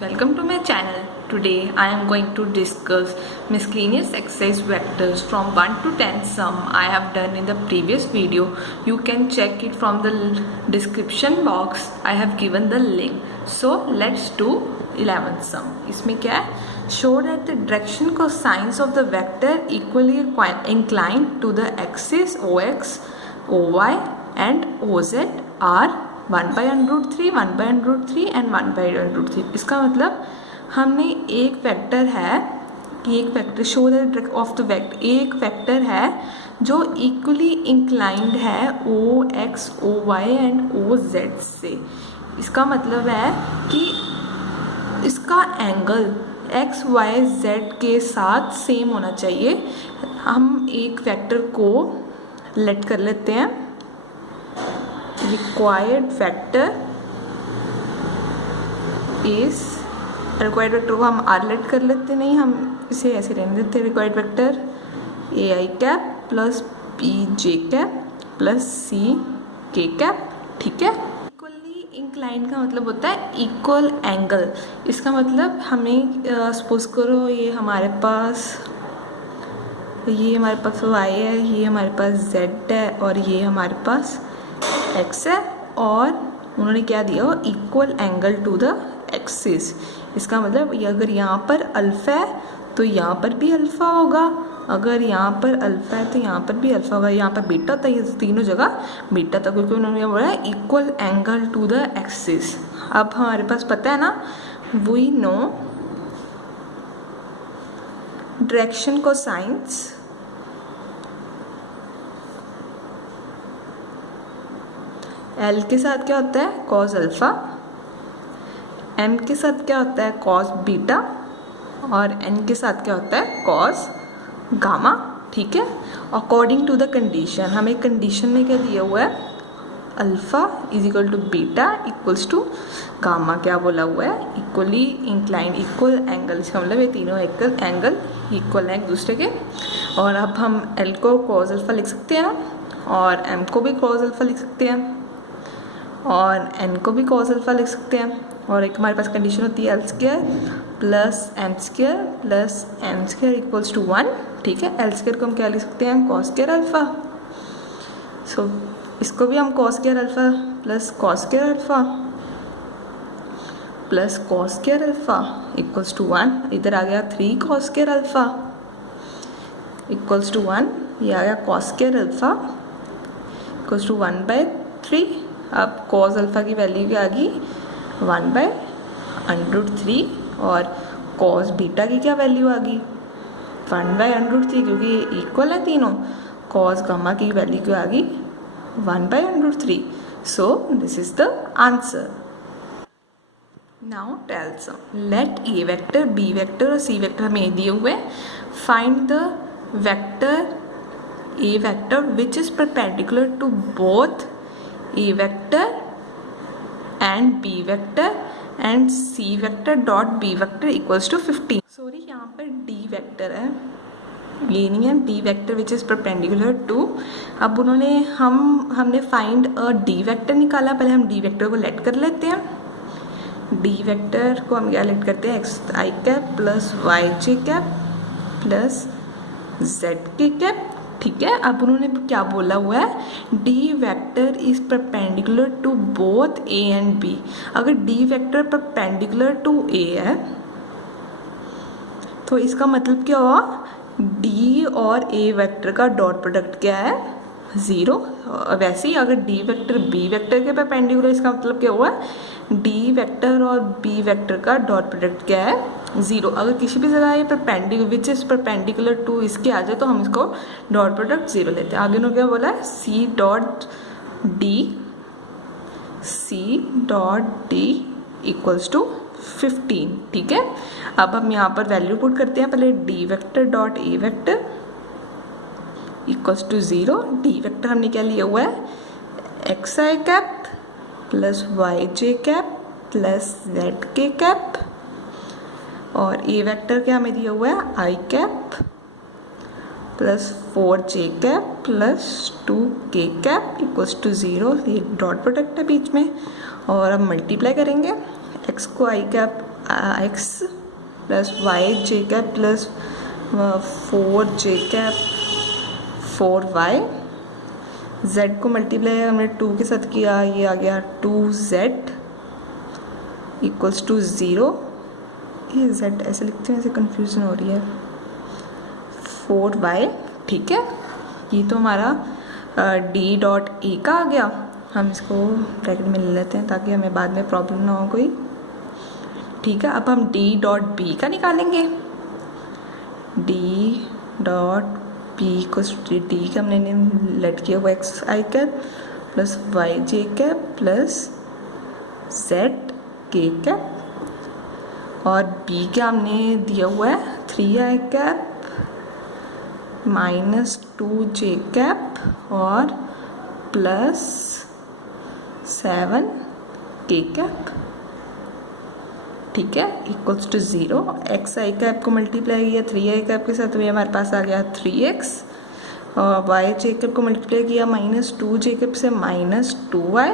Welcome to my channel. Today I am going to discuss miscellaneous exercise vectors from 1 to 10 sum I have done in the previous video. You can check it from the description box. I have given the link. So let's do 11th sum. इसमें क्या है? Show that the direction cosines of the vector equally inclined to the axis OX, OY and OZ are 1 by √3, 1 by √3 and 1 by √3. इसका मतलब हमने एक vector है कि एक vector show the of the vector एक वेक्टर है जो इक्वली इंक्लाइंड है OX, OY एंड OZ से. इसका मतलब है कि इसका एंगल x, y, z के साथ सेम होना चाहिए. हम एक वेक्टर को लेट कर लेते हैं. रिक्वायर्ड वेक्टर को हम आर लेट कर लेते. नहीं, हम इसे ऐसे रहने देते. Required vector AI cap plus BJ cap plus CK cap. ठीक है. इक्वली इंक्लाइंड का मतलब होता है इक्वल एंगल. इसका मतलब हमें सपोज करो ये हमारे पास y है, ये हमारे पास z है और ये हमारे पास x है और उन्होंने क्या दिया हो equal angle to the axis. इसका मतलब अगर यहाँ पर अल्फा है तो यहाँ पर भी अल्फा होगा, अगर यहाँ पर अल्फा है तो यहाँ पर भी अल्फा होगा, यहाँ पर बीटा था, ये तीनों जगह बीटा था क्योंकि उन्होंने बोला equal angle to the axis. अब हमारे पास पता है ना, we know direction cosines L के साथ क्या होता है कॉस अल्फा, M के साथ क्या होता है कॉस बीटा और N के साथ क्या होता है कॉस गामा. ठीक है. अकॉर्डिंग टू द कंडीशन, हमें कंडीशन में क्या दिया हुआ है alpha is equal to beta equals to gamma. क्या बोला हुआ है इक्वली इंक्लाइंड इक्वल एंगल. इसका मतलब ये तीनों एंगल इक्वल हैं एक दूसरे के. और अब हम L को कॉस अल्फा लिख सकते हैं और M को भी कॉस अल्फा लिख सकते हैं और n को भी कॉस अल्फा लिख सकते हैं. और एक हमारे पास कंडीशन होती है L² plus M² plus N² equals to 1. ठीक है. L² को हम क्या लिख सकते हैं cos² अल्फा. सो इसको भी हम cos² alpha plus cos² alpha plus cos² alpha equals to 1. इधर आ गया 3 cos² अल्फा इक्वल्स टू 1. ये आ गया cos² अल्फा इक्वल्स टू 1/3. अब cos अल्फा की वैल्यू क्या आ गई 1/√3 और cos बीटा की क्या वैल्यू आ गई 1/√3 क्योंकि ये इक्वल है तीनों. cos गामा की वैल्यू क्या आ गई 1/√3. So this is the answer. Now tell sum. Let A vector, B vector और C वेक्टर हमें दिए हुए. Find the vector A vector which is perpendicular to both A vector and B vector and C vector dot B vector equals to 15. Sorry, यहाँ पर D vector है, ये नहीं है. D vector which is perpendicular to. अब हमने find a D vector निकाला. पहले हम D वेक्टर को लेट कर लेते हैं. D वेक्टर को हम क्या लेट करते हैं xi cap plus yj cap plus zk cap. ठीक है. अब उन्होंने क्या बोला हुआ है D vector is perpendicular to both A and B. अगर D vector perpendicular to A है तो इसका मतलब क्या हुआ D और A वेक्टर का डॉट प्रोडक्ट क्या है 0. वैसे ही अगर D वेक्टर B वेक्टर के परपेंडिकुलर, इसका मतलब क्या हुआ D वेक्टर और B वेक्टर का डॉट प्रोडक्ट क्या है 0. अगर किसी भी जगह ये perpendicular which is perpendicular to इसके आ जाए तो हम इसको डॉट प्रोडक्ट 0 लेते हैं. आगे उन्होंने क्या बोला है C dot D equals to 15. ठीक है. अब हम यहाँ पर वैल्यू पुट करते हैं. पहले D vector dot A vector equals to 0. D vector हमने क्या लिया हुआ है xi cap plus yj cap plus zk cap और A वेक्टर क्या हमें दिया हुआ है i cap plus 4j cap plus 2k cap equals to 0. ये डॉट प्रोडक्ट है बीच में और अब मल्टीप्लाई करेंगे x को i cap X plus Y J cap plus 4j cap 4y। z को मल्टीप्लाई हमने 2 के साथ किया, ये आ गया 2z इक्वल्स टू 0। ये z ऐसे लिखते हैं, ऐसे कन्फ्यूजन हो रही है। 4y, ठीक है। ये तो हमारा d डॉट ए का आ गया। हम इसको ब्रैकेट में ले लेते हैं ताकि हमें बाद में प्रॉब्लम ना हो कोई, ठीक है। अब हम d डॉट बी का निकालेंगे। d डॉट बी को डी का हमने लेट किया हुआ X I cap plus Y J cap plus Z K cap, और बी का हमने दिया हुआ है 3i cap minus 2j cap और प्लस 7k कैप, ठीक है, equals to 0। X I cap को मल्टीप्लाई किया 3i कैप के साथ, तो ये हमारे पास आ गया 3x, और वाई जे कैप को मल्टीप्लाई किया माइनस 2j कैप से माइनस 2y,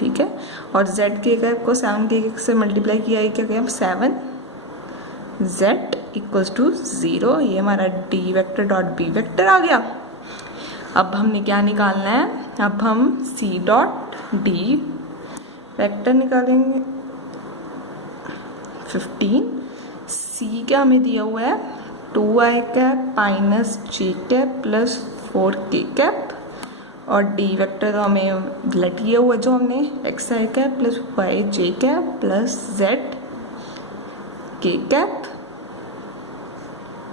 ठीक है, और z के कैप को 7k कैप से मल्टीप्लाई किया, क्या गया 7z इक्वल्स टू 0। ये हमारा D vector dot B vector आ गया। अब हमने क्या निकालना है, अब हम सी डॉट डी वेक्टर निकालेंगे। 15 सी का हमें दिया हुआ है 2i कैप माइनस जे कैप प्लस 4k कैप, और डी वेक्टर तो हमें लेट किया हुआ जो हमने x I cap plus Y J cap plus Z K cap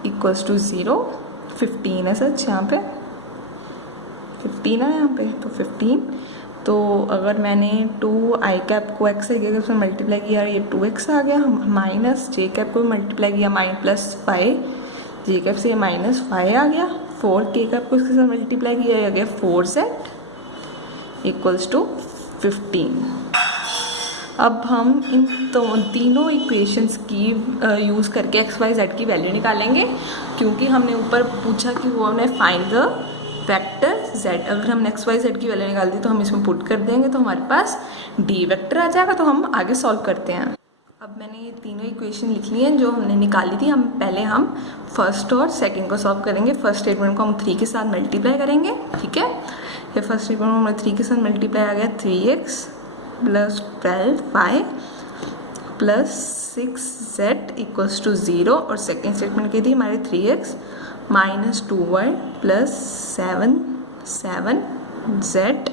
equals to 0। 15 है सच, यहाँ पे 15 है यहाँ पे, तो 15। तो अगर मैंने 2i कैप को एक्स आई कैप से मल्टीप्लाई किया, ये 2x आ गया, माइनस जे कैप को मल्टीप्लाई किया प्लस 5 जे कैप से माइनस 5 आ गया, 4k कैप को इसके साथ मल्टीप्लाई किया, आ गया 4z इक्वल्स टू 15। अब हम इन तीनों इक्वेशंस की यूज़ करके एक्स वाई जेड की वैल्यू निकालेंगे, क्योंकि हमने ऊपर पूछा कि वो हमने फाइंड द वेक्टर z। अगर हमने एक्स वाई जेड की वैल्यू निकाल दी तो हम इसमें पुट कर देंगे तो हमारे पास डी वेक्टर आ जाएगा। तो हम आगे सॉल्व करते हैं। अब मैंने ये तीनों इक्वेशन लिख ली हैं जो हमने निकाली थी। हम फर्स्ट और सेकंड को सॉल्व करेंगे। फर्स्ट स्टेटमेंट को हम 3 के साथ मल्टीप्लाई करेंगे, ठीक है। ये फर्स्ट स्टेटमेंट में हमारे 3 के साथ मल्टीप्लाई आ गया 3x plus 12y plus 6z equals to 0, और सेकेंड स्टेटमेंट की थी हमारे 3x minus 2y plus 7z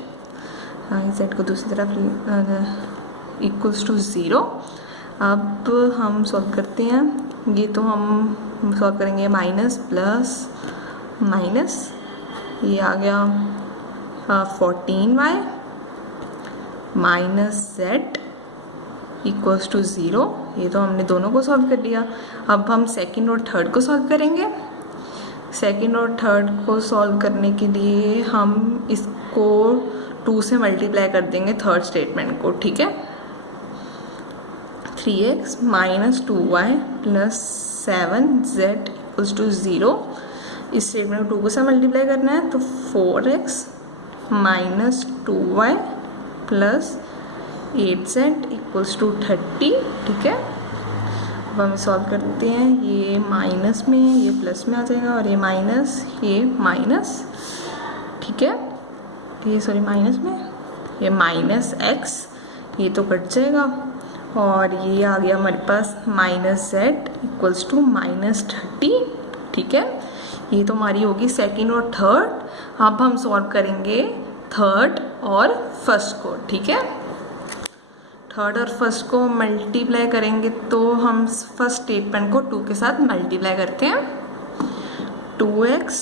z को दूसरी तरफ इक्वल्स टू 0। अब हम सॉल्व करते हैं। ये तो हम सॉल्व करेंगे माइनस प्लस माइनस, ये आ गया 14y minus z equals to 0। ये तो हमने दोनों को सॉल्व कर लिया। अब हम सेकंड और थर्ड को सॉल्व करेंगे। सेकंड और थर्ड को सॉल्व करने के लिए हम इसको 2 से मल्टीप्लाई कर देंगे थर्ड स्टेटमेंट को, ठीक है। 3x minus 2y plus 7z equals to 0। इस स्टेटमेंट को 2 से मल्टीप्लाई करना है तो 4x minus 2y plus 8z equals to 30, ठीक है। अब हम सॉल्व करते हैं। ये माइनस में, ये प्लस में आ जाएगा, और ये माइनस, ठीक है। ये सॉरी माइनस में, ये माइनस x, ये तो कट जाएगा, और ये आ गया हमारे पास minus z equals to minus 30, ठीक है। ये तो हमारी होगी सेकंड और थर्ड। अब हम सॉल्व करेंगे थर्ड और फर्स्ट को, ठीक है। थर्ड और फर्स्ट को मल्टीप्लाई करेंगे तो हम फर्स्ट स्टेटमेंट को 2 के साथ मल्टीप्लाई करते हैं। 2x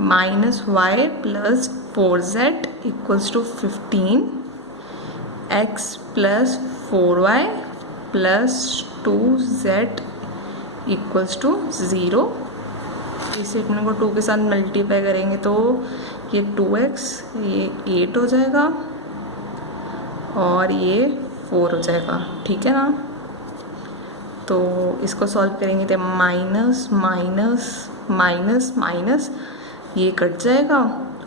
minus Y plus 4z equals to 15, x plus 4y plus 2z equals to 0। इस स्टेटमेंट को 2 के साथ मल्टीप्लाई करेंगे तो ये 2x, ये 8 हो जाएगा, और ये 4 हो जाएगा, ठीक है ना। तो इसको सॉल्व करेंगे तो माइनस माइनस माइनस माइनस, ये कट जाएगा,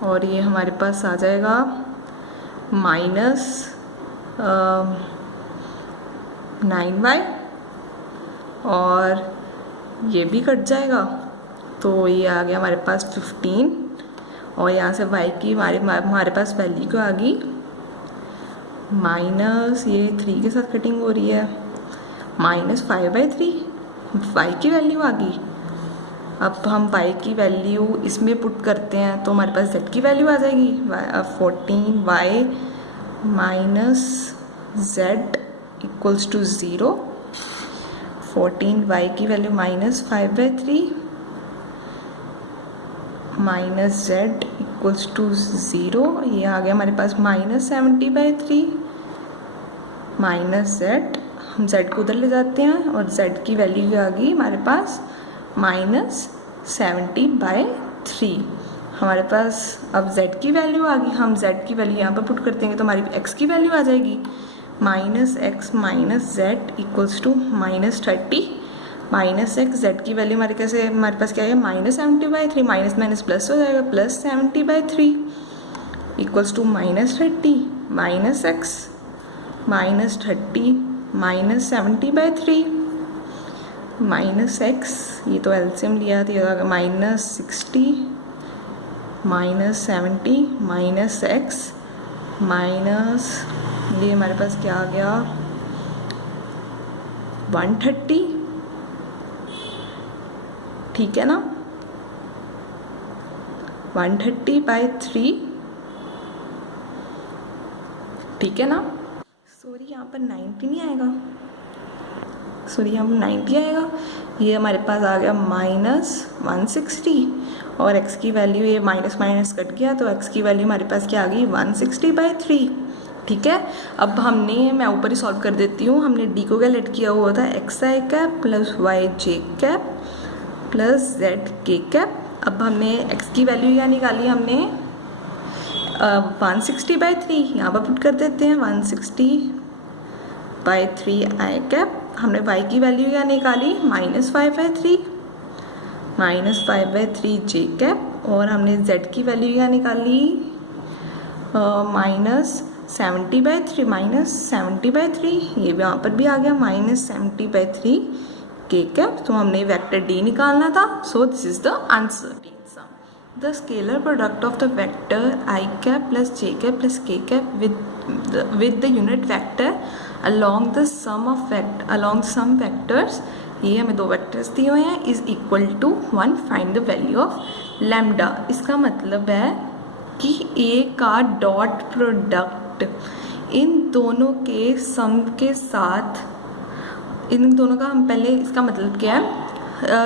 और ये हमारे पास आ जाएगा माइनस 9y और ये भी कट जाएगा, तो ये आ गया हमारे पास 15 और यहाँ से y की हमारे पास वैल्यू क्या आ गई माइनस, ये 3 के साथ कटिंग हो रही है, -5/3 y की वैल्यू आ गई। अब हम y की वैल्यू इसमें पुट करते हैं तो हमारे पास z की वैल्यू आ जाएगी 14y minus z equals to 0। 14y की value -5/3 minus z equals to 0, ये आ गया हमारे पास -70/3 माइनस z, हम z को उधर ले जाते हैं और z की वैल्यू आ गई हमारे पास -70/3। हमारे पास अब z की वैल्यू आ गई, हम z की वैल्यू यहाँ पर पुट कर देंगे तो हमारी x की वैल्यू आ जाएगी -x minus z equals to -30 minus x, z की वैल्यू हमारे पास क्या है -70/3, माइनस माइनस प्लस हो जाएगा +70/3 equals to -30 minus x -30 -70/3 minus x, ये तो एलसीएम लिया था, -60 -70 माइनस x माइनस ये हमारे पास क्या आ गया 130, ठीक है ना, 130/3, ठीक है ना। सॉरी यहाँ पर 90 नहीं आएगा, सॉरी यहाँ पर 90 आएगा, ये हमारे पास आ गया -160 और x की वैल्यू ये माइनस माइनस कट गया तो x की वैल्यू हमारे पास क्या आ गई 160/3, ठीक है। अब हमने, मैं ऊपर ही सॉल्व कर देती हूँ, हमने d को क्या लेट किया हुआ था xi cap plus yj cap plus zk cap. अब हमने x की वैल्यू क्या निकाली, हमने 160/3 यहाँ पर पुट कर देते हैं 160/3 i कैप। हमने y की वैल्यू क्या निकाली -5/3 -5/3 j कैप और हमने z की वैल्यू क्या निकाली -70/3 -70/3, ये भी यहाँ पर भी आ गया -70/3 k कैप। तो हमने वेक्टर d निकालना था, सो this is the answer. The scalar product of the vector I cap plus j cap plus k cap with the unit vector along some vectors, ये हमें दो वेक्टर्स दिए हुए हैं, is equal to 1, find the value of lambda. इसका मतलब है कि ए का डॉट प्रोडक्ट इन दोनों के सम के साथ, इन दोनों का हम पहले, इसका मतलब क्या है,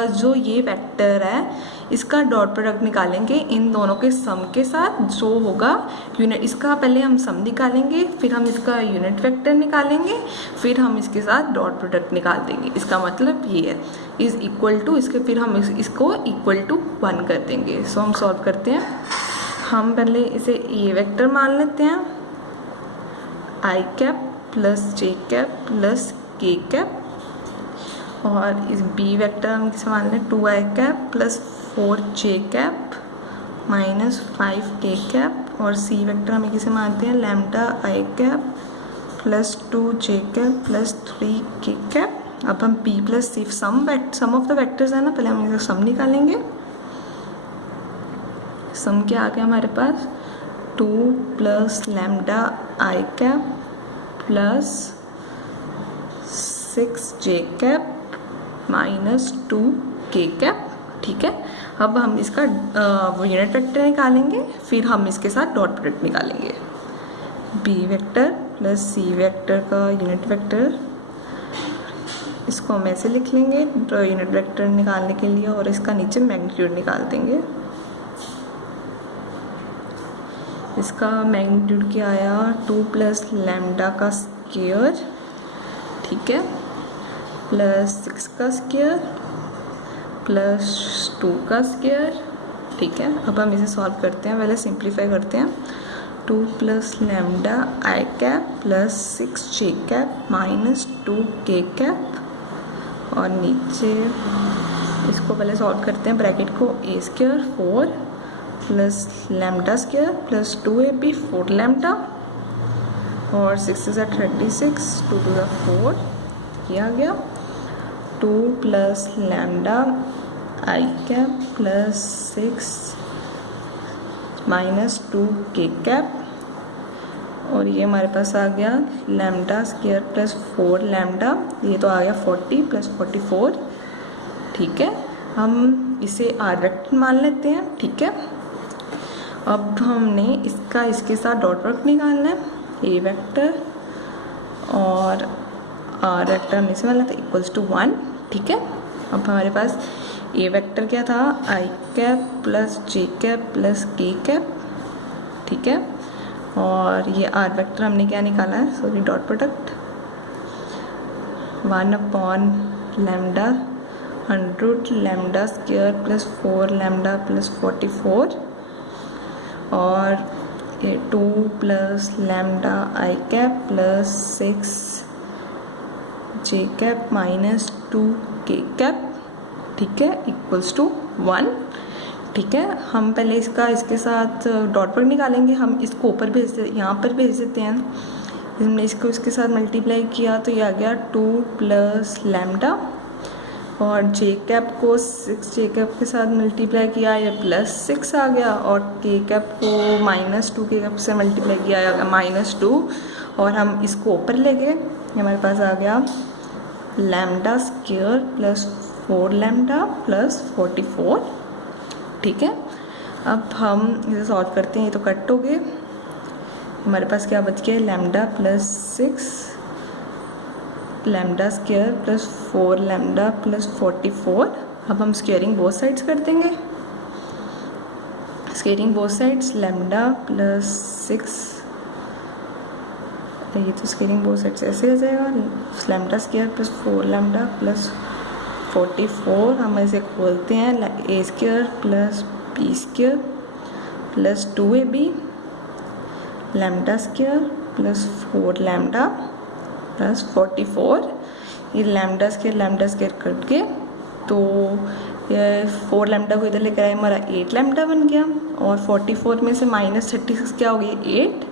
जो ये वेक्टर है इसका डॉट प्रोडक्ट निकालेंगे इन दोनों के सम के साथ, जो होगा यूनिट, इसका पहले हम सम निकालेंगे, फिर हम इसका यूनिट वेक्टर निकालेंगे, फिर हम इसके साथ डॉट प्रोडक्ट निकाल देंगे। इसका मतलब ये है इज इक्वल टू, इसके फिर हम इसको इक्वल टू 1 कर देंगे। सो हम सॉल्व करते हैं, हम पहले इसे ए वेक्टर मान लेते हैं, I cap plus J cap plus K cap, और इस बी वेक्टर हम किसे मान लें 2i cap plus 4j cap minus 5k cap, और सी वेक्टर हम किसे मानते हैं lambda i cap plus 2j cap plus 3k cap. अब हम p plus C sum of the vectors है ना, पहले हम इसका सम निकालेंगे। सम क्या आ गया हमारे पास 2 plus lambda i cap plus 6j cap minus 2k cap, ठीक है। अब हम इसका यूनिट वेक्टर निकालेंगे, फिर हम इसके साथ डॉट प्रोडक्ट निकालेंगे। B vector plus c vector का यूनिट वेक्टर, इसको हम ऐसे लिख लेंगे यूनिट वेक्टर निकालने के लिए, और इसका नीचे मैग्नीट्यूड निकाल देंगे। इसका मैग्नीट्यूड क्या आया 2 प्लस लैम्डा का स्क्वायर, ठीक है, प्लस 6 का स्क्वायर प्लस 2 का स्क्वायर, ठीक है। अब हम इसे सॉल्व करते हैं, पहले सिंप्लीफाई करते हैं। 2 plus lambda i cap plus 6j cap minus 2k cap, और नीचे इसको पहले सॉल्व करते हैं, ब्रैकेट को a square 4 plus lambda square plus 2ab 4 lambda, और 6 is 36, 2 to the 4, ये आ गया 2 plus lambda i cap plus 6 minus 2 के कैप, और ये हमारे पास आ गया लैम्डा स्क्वायर प्लस 4 लैम्डा, ये तो आ गया 40 प्लस 44। ठीक है, हम इसे आर वेक्टर मान लेते हैं। ठीक है, अब हमने इसका इसके साथ डॉट प्रोडक्ट निकालना है, ए वेक्टर और आर वेक्टर हमने इसे मान लिया था इक्वल्स टू 1। ठीक है, अब हमारे पास ए वेक्टर क्या था, आई cap plus J cap plus K cap. ठीक है, और ये आर वेक्टर हमने क्या निकाला है, sorry dot product 1 upon lambda under lambda square plus 4 lambda plus 44, और ये 2 plus lambda i cap plus 6 J cap minus 2 के कैप। ठीक है, इक्वल्स टू 1। ठीक है, हम पहले इसके साथ डॉट प्रोडक्ट निकालेंगे। हम इसको ऊपर यहाँ पर भेज देते हैं। हमने इसको इसके साथ मल्टीप्लाई किया तो ये आ गया 2 प्लस लैम्डा, और जे कैप को 6 जे कैप के साथ मल्टीप्लाई किया, ये प्लस 6 आ गया, और के कैप को माइनस 2 के कैप से मल्टीप्लाई किया, आ गया -2, और हम इसको ऊपर ले गए, हमारे पास आ गया lambda square plus 4 lambda plus 44। ठीक है, अब हम इसे सॉल्व करते हैं, ये तो कट हो गए, हमारे पास क्या बच गया, lambda plus 6 lambda square plus 4 lambda plus 44। अब हम स्क्वेयरिंग बोथ साइड्स कर देंगे, squaring both sides lambda plus 6, ये तो स्क्वेयरिंग बोथ साइड्स ऐसे हो जाएगा, lambda square plus 4 lambda plus 44। हम इसे खोलते हैं, a square plus b square plus 2ab lambda square plus 4 lambda plus 44। ये लैम्डा स्क्वायर कट के, तो ये 4 लैम्डा को इधर लेकर आए, हमारा 8 लैम्डा बन गया, और 44 में से -36 क्या हो गई, 8।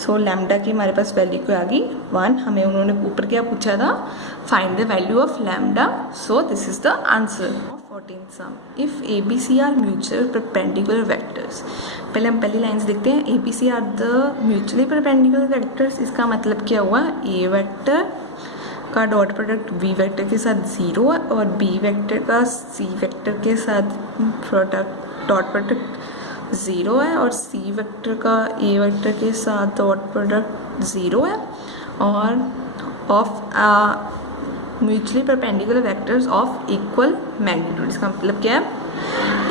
सो लैम्डा की हमारे पास वैल्यू क्या आ गई, 1। हमें उन्होंने ऊपर क्या पूछा था, find the value of lambda, so this is the answer. 14th sum, if A B C are mutual perpendicular vectors. पहले हम पहली लाइन्स देखते हैं, A B C are the mutually perpendicular vectors. इसका मतलब क्या हुआ, ए वेक्टर का डॉट प्रोडक्ट बी वेक्टर के साथ 0 है, और बी वेक्टर का सी वेक्टर के साथ डॉट प्रोडक्ट 0 है, और सी वेक्टर का ए वेक्टर के साथ डॉट प्रोडक्ट 0 है, और of mutually perpendicular vectors of equal magnitude. इसका मतलब क्या है,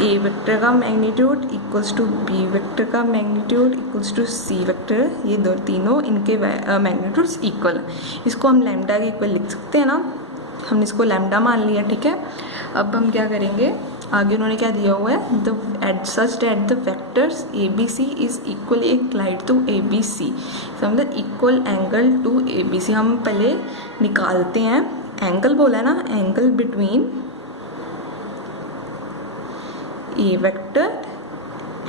ए वेक्टर का magnitude equals to b vector का magnitude equals to c vector, ये दो तीनों इनके मैग्नीट्यूड्स इक्वल है। इसको हम लैम्डा के इक्वल लिख सकते हैं ना, हमने इसको लैम्डा मान लिया। ठीक है, अब हम क्या करेंगे, आगे उन्होंने क्या दिया हुआ है, the at such that the vectors a B c is equally inclined to a B c, मतलब equal angle to a B c. हम पहले निकालते हैं, एंगल बोला है ना, angle between a vector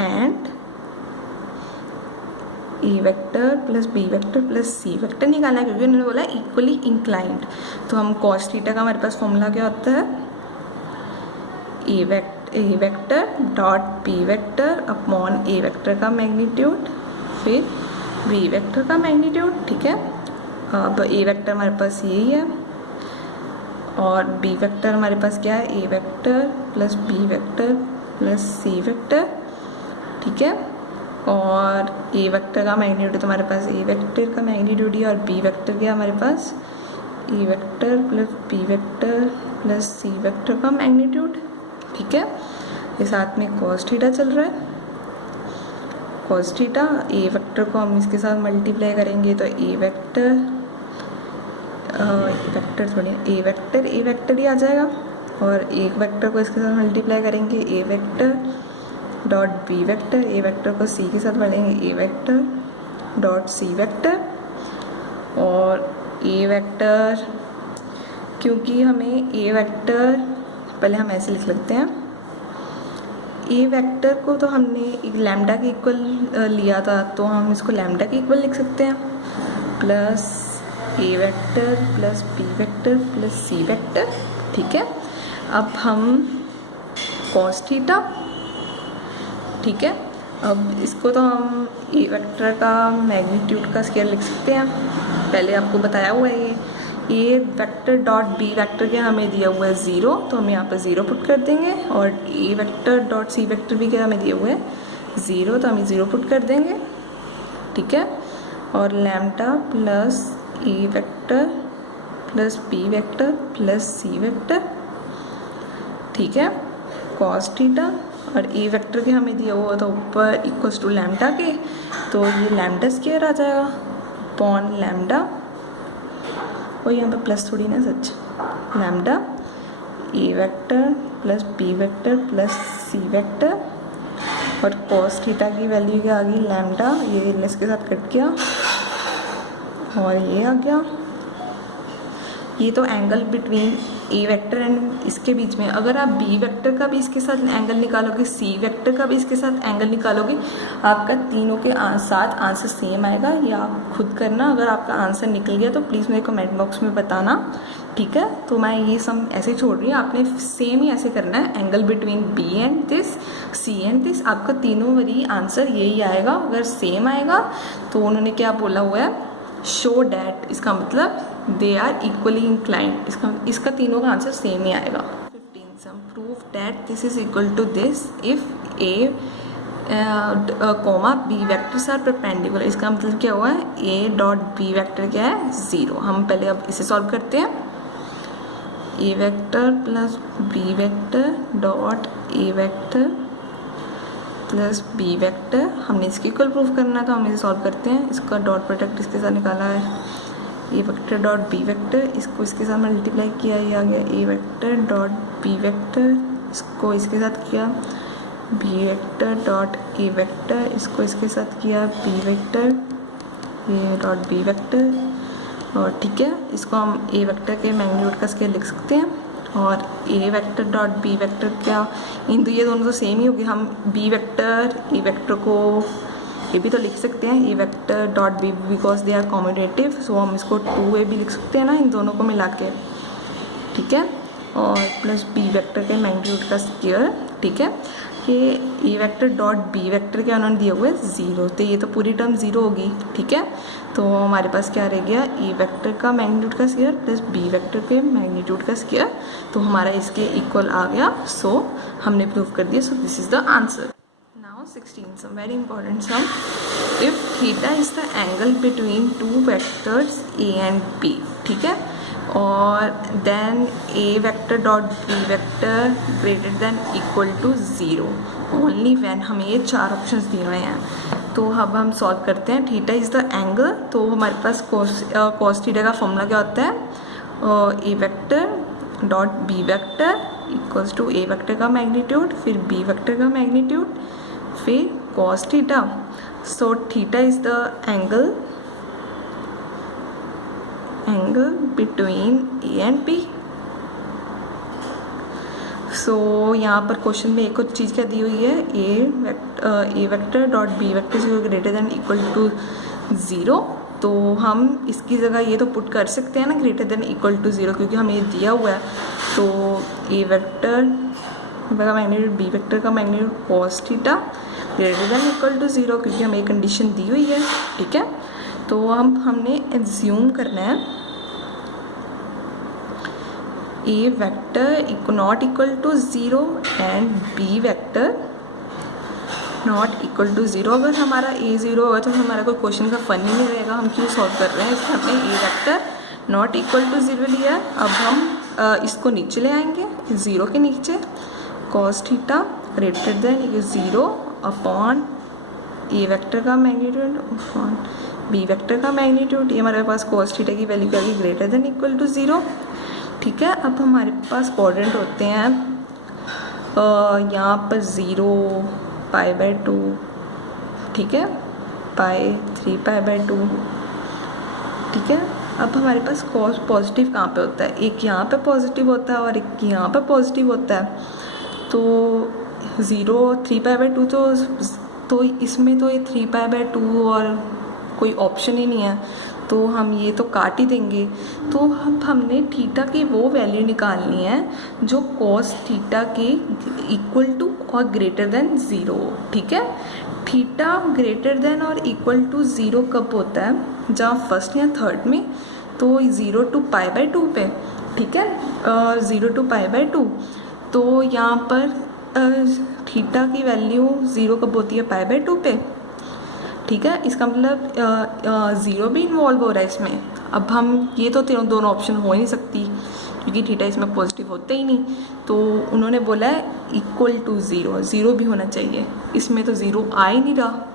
and a vector plus b vector plus c vector निकालना है, क्योंकि उन्होंने बोला इक्वली इंक्लाइंड। तो हम कॉस थीटा का हमारे पास फॉर्मूला क्या होता है, ए vector dot B vector upon a vector का मैग्नीट्यूड फिर बी वेक्टर का मैग्नीट्यूड। ठीक है, अब ए वेक्टर हमारे पास यही है, और बी वेक्टर हमारे पास क्या है, ए vector plus b vector plus c vector. ठीक है, और ए वेक्टर का मैग्नीट्यूड तो हमारे पास ए वेक्टर का मैग्नीट्यूड ही, और बी वेक्टर क्या हमारे पास a vector plus b vector plus c vector का मैग्नीट्यूड। ठीक है, ये साथ में कॉस थीटा चल रहा है, कॉस थीटा। ए वेक्टर को हम इसके साथ मल्टीप्लाई करेंगे तो ए वेक्टर ए वेक्टर ही आ जाएगा, और एक वेक्टर को इसके साथ मल्टीप्लाई करेंगे ए वेक्टर डॉट बी वेक्टर, ए वेक्टर को सी के साथ बढ़ेंगे ए वेक्टर डॉट सी वेक्टर, और ए वेक्टर, क्योंकि हमें ए वेक्टर पहले हम ऐसे लिख लेते हैं, ए वेक्टर को तो हमने एक लैम्डा के इक्वल लिया था, तो हम इसको लैम्डा के इक्वल लिख सकते हैं, plus a vector plus b vector plus c vector. ठीक है, अब हम कॉस थीटा, ठीक है, अब इसको तो हम ए वेक्टर का मैग्नीट्यूड का स्केयर लिख सकते हैं, पहले आपको बताया हुआ है। ये ए वेक्टर डॉट बी वेक्टर के हमें दिया हुआ है 0, तो हम यहाँ पर 0 पुट कर देंगे, और A vector dot C vector भी क्या हमें दिया हुआ है 0, तो हम 0 पुट कर देंगे। ठीक है, और lambda plus a vector plus b vector plus c vector, ठीक है, कॉस थीटा, और ए वेक्टर के हमें दिया हुआ था ऊपर इक्वल्स टू लैम्डा के, तो ये लैम्डा स्क्वायर आ जाएगा अपॉन लैम्डा, और यहाँ पे प्लस थोड़ी ना, such, lambda a vector plus b vector plus c vector, और कॉस थीटा की वैल्यू क्या आ गई लैम्डा, ये इसके साथ कट गया और ये आ गया। ये तो angle between a vector and इसके बीच में, अगर आप बी वेक्टर का भी इसके साथ एंगल निकालोगे, सी वेक्टर का भी इसके साथ एंगल निकालोगे, आपका तीनों के साथ आंसर सेम आएगा। या आप खुद करना, अगर आपका आंसर निकल गया तो प्लीज़ मेरे कमेंट बॉक्स में बताना। ठीक है, तो मैं ये सम ऐसे छोड़ रही हूँ, आपने सेम ही ऐसे करना है, angle between B and this, C and this, आपका तीनों वही आंसर यही आएगा। अगर सेम आएगा तो उन्होंने क्या बोला हुआ है, शो डैट, इसका मतलब दे आर इक्वली इंक्लाइंड, इसका तीनों का आंसर सेम ही आएगा। 15 sum prove that this is equal to this if a comma b vectors are perpendicular. इसका मतलब क्या हुआ है, ए डॉट बी वेक्टर क्या है 0। हम पहले अब इसे सॉल्व करते हैं। A vector plus b vector dot A vector plus b vector, हमने इसकी इक्वल प्रूफ करना है तो हम इसे सॉल्व करते हैं। इसका डॉट प्रोडक्ट इसके साथ निकाला है, ए वेक्टर डॉट बी वेक्टर, इसको इसके साथ मल्टीप्लाई किया, ये आ गया A vector dot B vector, इसको इसके साथ किया बी वेक्टर डॉट ए वेक्टर, इसको इसके साथ किया बी वेक्टर ये डॉट बी वेक्टर, और ठीक है, इसको हम ए वेक्टर के मैग्नीट्यूड का स्केयर लिख सकते हैं। और A vector dot B vector क्या, ये दोनों तो सेम ही होगी, हम बी वेक्टर ए वेक्टर को ये भी तो लिख सकते हैं, a vector dot b, because they are commutative, so हम इसको 2a भी लिख सकते हैं ना इन दोनों को मिला के। ठीक है, और प्लस बी वेक्टर के मैग्नीट्यूड का स्क्वायर। ठीक है, ये ए वेक्टर डॉट बी वेक्टर क्या उन्होंने दिया हुआ है 0, तो ये तो पूरी टर्म 0 होगी। ठीक है, तो हमारे पास क्या रह गया, ए वेक्टर का मैग्नीट्यूड का स्क्वायर प्लस बी वेक्टर के मैग्नीट्यूड का स्क्वायर, तो हमारा इसके इक्वल आ गया। सो हमने प्रूव कर दिया, so this is the answer. Now 16 sum, very important sum, if theta is the angle between two vectors A and B. ठीक है, और then A vector dot B vector greater than equal to 0 only when, हमें ये 4 options दिए हुए हैं। तो अब हम सॉल्व करते हैं। थीटा इज द एंगल, तो हमारे पास कॉस थीटा का फॉर्मूला क्या होता है, ए vector dot B vector equals to a vector का मैग्नीट्यूड, फिर बी वेक्टर का मैग्नीट्यूड, फिर cos theta. So theta is the angle between a and b. So यहाँ पर क्वेश्चन में एक और चीज़ क्या दी हुई है, ए vector dot B vector is greater than equal to 0, तो हम इसकी जगह ये तो पुट कर सकते हैं ना ग्रेटर देन इक्वल टू 0, क्योंकि हमें ये दिया हुआ है। तो ए वेक्टर का मैग्नीट्यूड बी वेक्टर का magnitude cos theta greater than equal to 0, क्योंकि हमें एक कंडीशन दी हुई है। ठीक है, तो हमने एज्यूम करना है ए vector not equal to 0 and b vector not equal to 0। अगर हमारा ए 0 होगा तो हमारा कोई क्वेश्चन का फन ही नहीं रहेगा, हम क्यों सॉल्व कर रहे हैं। इसमें हमने ए वेक्टर नॉट इक्वल टू 0 लिया। अब हम इसको नीचे ले आएंगे 0 के नीचे, cos theta greater than 0 upon a vector का मैग्नीट्यूड अपॉन बी वेक्टर का मैग्नीट्यूड। ये हमारे पास कॉस थीटा की वैल्यू क्या होगी, ग्रेटर देन इक्वल टू 0। ठीक है, अब हमारे पास क्वाड्रेंट होते हैं यहाँ पर 0 π/2, ठीक है, पाई 3 π/2। ठीक है, अब हमारे पास कॉस पॉजिटिव कहाँ पे होता है, एक यहाँ पे पॉजिटिव होता है और एक यहाँ पे पॉजिटिव होता है। तो 0 3 π/2 तो इसमें तो ये 3 π/2 और कोई ऑप्शन ही नहीं है, तो हम ये तो काट ही देंगे। तो अब हमने थीटा की वो वैल्यू निकालनी है जो कॉस थीटा के इक्वल टू और ग्रेटर देन 0, ठीक है। थीटा ग्रेटर देन और इक्वल टू 0 कब होता है, जहाँ फर्स्ट या थर्ड में, तो 0 to π/2 पे, ठीक है, 0 to π/2। तो यहाँ पर थीटा की वैल्यू 0 कब होती है, π/2 पे, ठीक है। इसका मतलब 0 भी इन्वॉल्व हो रहा है इसमें। अब हम ये तो दोनों ऑप्शन हो ही नहीं सकती क्योंकि थीटा इसमें पॉजिटिव होते ही नहीं, तो उन्होंने बोला है इक्वल टू 0, 0 भी होना चाहिए। इसमें तो 0 आ ही नहीं रहा,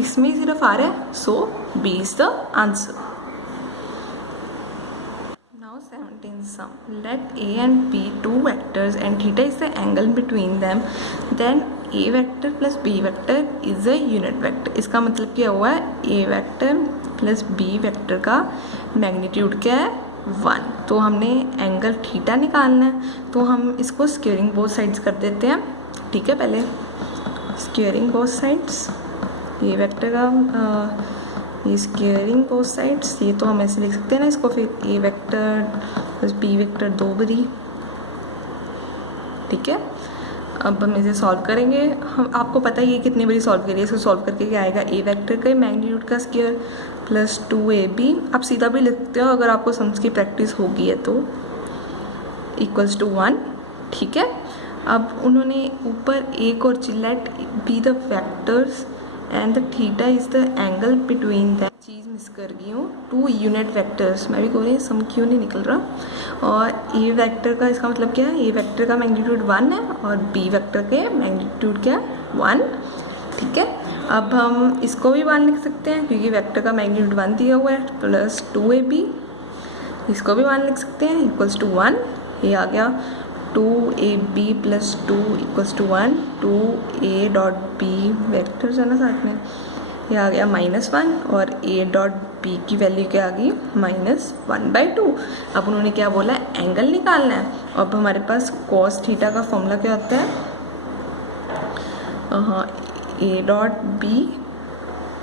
इसमें ही सिर्फ आ रहा है, so b is the answer. Now 17th sum. Let a and b two vectors and theta is the angle between them. Then a vector plus b vector is a unit vector. इसका मतलब क्या हुआ है, a vector plus b vector का magnitude क्या है, 1। तो हमने एंगल थीटा निकालना है, तो हम इसको स्क्वेयरिंग बोथ साइड्स कर देते हैं, ठीक है। पहले स्क्वेयरिंग बोथ साइड्स, ये वेक्टर का ये स्क्वेयरिंग बोथ साइड्स, ये तो हम ऐसे लिख सकते हैं ना इसको, फिर ए वेक्टर प्लस बी वेक्टर 2 बरी, ठीक है। अब हम इसे सॉल्व करेंगे। हम आपको पता है ये कितनी बड़ी सॉल्व करिए, इसको सॉल्व करके क्या आएगा, ए वेक्टर का मैग्नीट्यूड का स्क्वायर प्लस 2ab, आप सीधा भी लिखते हो अगर आपको सम्स की प्रैक्टिस होगी है तो, इक्वल्स टू 1, ठीक है। अब उन्होंने ऊपर एक और let be the vectors and the theta is the angle between them, चीज़ मिस कर गई हूँ, 2 यूनिट वेक्टर्स, मैं भी कह रही हूँ सम क्यों नहीं निकल रहा। और ए वेक्टर का इसका मतलब क्या है, ए वेक्टर का मैग्नीट्यूड 1 है और बी वेक्टर के मैग्नीट्यूड क्या है, 1, ठीक है। अब हम इसको भी 1 लिख सकते हैं क्योंकि वेक्टर का मैग्नीट्यूड 1 दिया हुआ है, प्लस 2ab, इसको भी 1 लिख सकते हैं, इक्वल्स टू 1। ये आ गया 2ab plus 2 equals to 1, 2a dot B vectors है ना साथ में, ये आ गया -1 और a डॉट बी की वैल्यू क्या आ गई, -1/2। अब उन्होंने क्या बोला, एंगल निकालना है। अब हमारे पास cos थीटा का फॉर्मूला क्या होता है, a dot B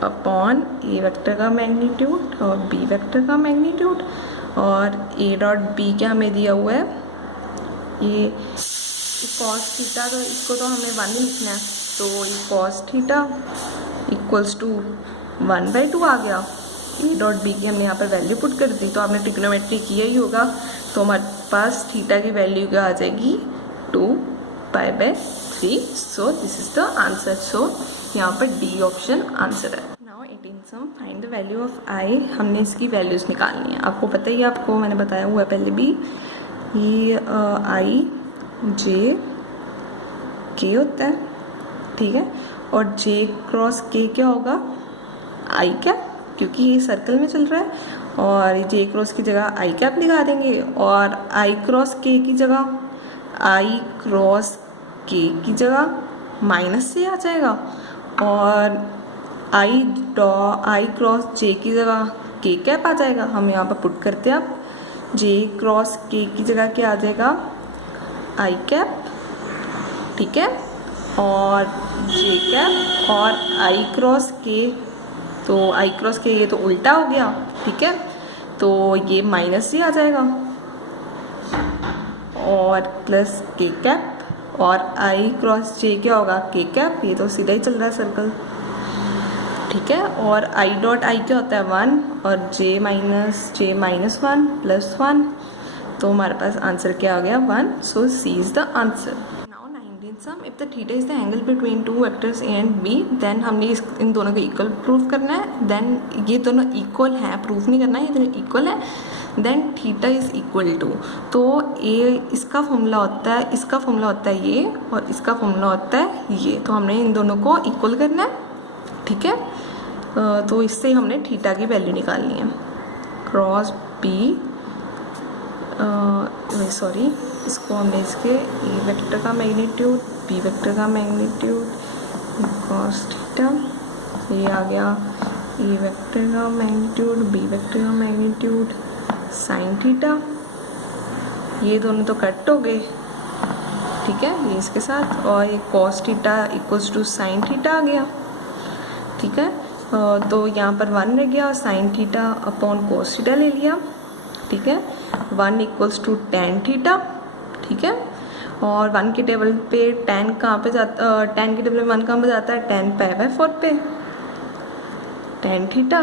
upon a vector का मैग्नीट्यूड और b वेक्टर का मैग्नीट्यूड, और a डॉट बी क्या हमें दिया हुआ है, ये cos थीटा, तो इसको तो हमें 1 ही लिखना है, तो ये cos थीटा इक्वल्स टू 1/2 आ गया। ए डॉट बी की हमने यहाँ पर वैल्यू पुट कर दी, तो आपने ट्रिग्नोमेट्री किया ही होगा, तो हमारे पास थीटा की वैल्यू क्या आ जाएगी, 2π/3। So this is the answer. So यहाँ पर डी ऑप्शन आंसर है। Now 18th sum, find the value of i. हमने इसकी वैल्यूज निकालनी है, आपको पता ही है, आपको मैंने बताया हुआ है पहले भी, ये आई जे के होता है, ठीक है, और जे क्रॉस के क्या होगा, आई कैप, क्योंकि ये सर्कल में चल रहा है, और जे क्रॉस की जगह आई कैप लगा देंगे, और आई क्रॉस के की जगह, आई क्रॉस के की जगह माइनस से आ जाएगा, और आई क्रॉस जे की जगह के कैप आ जाएगा। हम यहाँ पर पुट करते हैं, अब जे क्रॉस के की जगह क्या आ जाएगा, आई कैप, ठीक है, और जे कैप और आई क्रॉस के, तो आई क्रॉस के ये तो उल्टा हो गया, ठीक है, तो ये माइनस ही आ जाएगा, और प्लस के कैप, और आई क्रॉस जे क्या होगा, के कैप, ये तो सीधा ही चल रहा है सर्कल, ठीक है, और आई डॉट आई क्या होता है, 1, और जे माइनस 1 प्लस 1, तो हमारे पास आंसर क्या आ गया, 1। So c is the answer. Now 19th sum, if the theta is the angle between 2 vectors A and b, then हमने इन दोनों को इक्वल प्रूव करना है। देन ये दोनों इक्वल हैं, प्रूफ नहीं करना है, ये दोनों इक्वल है, then theta is equal to, तो ए इसका फॉर्मूला होता है, इसका फॉर्मूला होता है ये, और इसका फॉर्मूला होता है ये, तो हमने इन दोनों को इक्वल करना है, ठीक है। तो इससे हमने थीटा की वैल्यू निकालनी है, क्रॉस बी, सॉरी, इसको हमने इसके ए वेक्टर का मैग्नीट्यूड, बी वेक्टर का मैग्नीट्यूड, कॉस थीटा, ये आ गया ए वेक्टर का मैग्नीट्यूड, बी वेक्टर का मैग्नीट्यूड, साइन थीटा, ये दोनों तो कट हो गए, ठीक है, ये इसके साथ, और ये cos theta equals to sine theta आ गया, ठीक है। तो यहाँ पर 1 रह गया और sine theta upon cos theta ले लिया, ठीक है। 1 इक्वल्स टू टेन थीटा, ठीक है। और 1 के टेबल पे टेन कहाँ पे जाता, टेन के टेबल में 1 कहाँ पे जाता है, टेन पाई बाय 4 पे, टेन थीटा